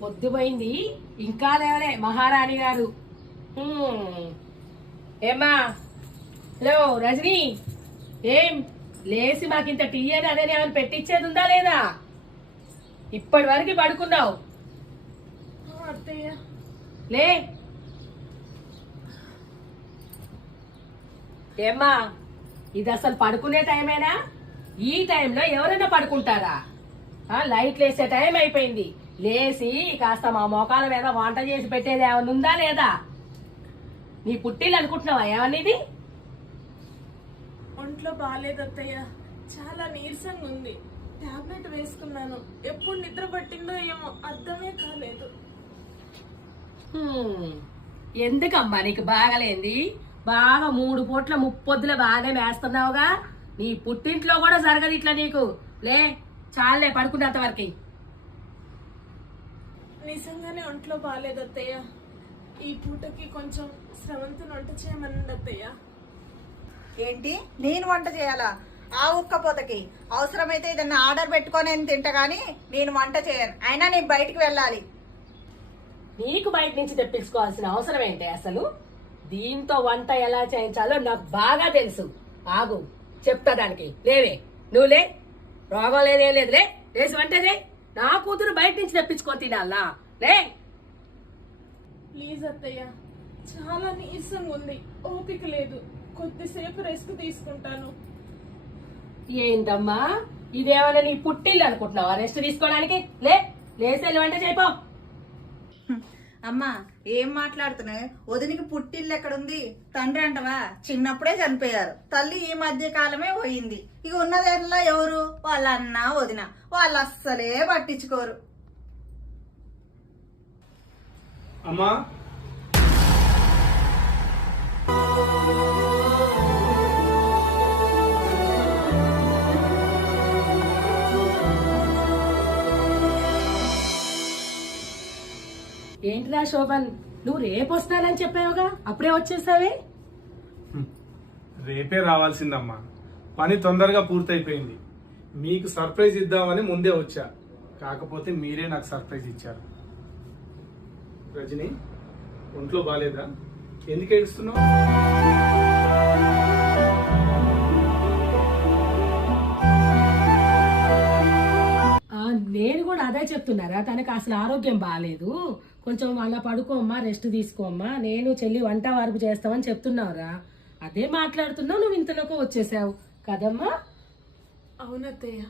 పొద్దుపోయింది ఇంకా లేవలే మహారాణి గారు. ఏమ్మా, హలో రజనీ, ఏం లేచి మాకింత టీ అని అదే ఏమైనా పెట్టించేది ఉందా లేదా? ఇప్పటి వరకు పడుకున్నావు. లే ఏమ్మా, ఇది అసలు పడుకునే టైమేనా? ఈ టైంలో ఎవరైనా పడుకుంటారా? లైట్లు వేసే టైం అయిపోయింది. లేచి కాస్త మా మోకాల మీద వంట చేసి పెట్టేది ఏమన్నా ఉందా లేదా? నీ పుట్టిల్లు అనుకుంటున్నావా ఏమన్నది? ఒంట్లో బాగాలేదు అత్తయ్య, చాలా నీరసంగా ఉంది. టాబ్లెట్ వేసుకున్నాను, ఎప్పుడు నిద్ర పట్టిందో ఏమో అర్థమే కాలేదు. ఎందుకమ్మా నీకు బాగలేంది? బాగా 3 పూట్ల ముప్పొద్దుల బాగానే వేస్తున్నావుగా. నీ పుట్టింట్లో కూడా జరగదు ఇట్లా నీకు. లే చాలే, పడుకున్నంత వరకు. నిజంగానే ఒంట్లో బాగాలేదు అత్తయ్య. ఈ పూటకి కొంచెం స్రవంతిని వంట చేయమనండి అత్తయ్య. ఏంటి, నేను వంట చేయాలా? ఆ ఉక్కపోతకి అవసరమైతే ఏదన్నా ఆర్డర్ పెట్టుకొని తింటా గానీ నేను వంట చేయను. అయినా నేను బయటికి వెళ్ళాలి. నీకు బయట నుంచి తెప్పించుకోవాల్సిన అవసరం ఏంటి అసలు? దీంతో వంట ఎలా చేయించాలో నాకు బాగా తెలుసు. ఆగు, చెప్తా దానికి. లేవే, నువ్వు లే, రోగం లేదేం లేదులే, లేచి వంట చేయి. నా కూతురు బయట నుంచి తెప్పించుకొని తినాలా? లే ప్లీజ్ అత్తయ్య, చాలా నీరసంగా ఉంది, ఓపిక లేదు. కొద్దిసేపు రెస్ట్ తీసుకుంటాను. ఏంటమ్మా, ఇదేమన్నా నీ పుట్టిల్లు అనుకుంటున్నావా రెస్ట్ తీసుకోవడానికి? లేసి వంట చేయిపో. అమ్మా, ఏం మాట్లాడుతున్నావు? వదినికి పుట్టిల్లు ఎక్కడుంది? తండ్రి అంటవా? చిన్నప్పుడే చనిపోయారు. తల్లి ఈ మధ్య కాలమే పోయింది. ఇక ఉన్నదేలా ఎవరు? వాళ్ళ అన్న వదిన. వాళ్ళు అస్సలే పట్టించుకోరు. అమ్మా, ఏంటిరా శోభన్, నువ్వు రేపు వస్తానని చెప్పావుగా, అప్పుడే వచ్చేసావే? రేపే రావాల్సిందమ్మా. పని తొందరగా పూర్తయిపోయింది. మీకు సర్ప్రైజ్ ఇద్దామని ముందే వచ్చా. కాకపోతే మీరే నాకు సర్ప్రైజ్ ఇచ్చారు. రజని, ఒంట్లో బాగాలేదా? ఎందుకు ఏడుస్తున్నావు? నేను కూడా అదే చెప్తున్నారా, తనకు అసలు ఆరోగ్యం బాగాలేదు, కొంచెం అలా పడుకోమ్మా, రెస్ట్ తీసుకోమ్మా, నేను చెల్లి వంట వరకు చేస్తామని చెప్తున్నావురా. అదే మాట్లాడుతున్నావు, నువ్వు ఇంతలోకి వచ్చేసావు కదమ్మా. అవునత్తయ్య.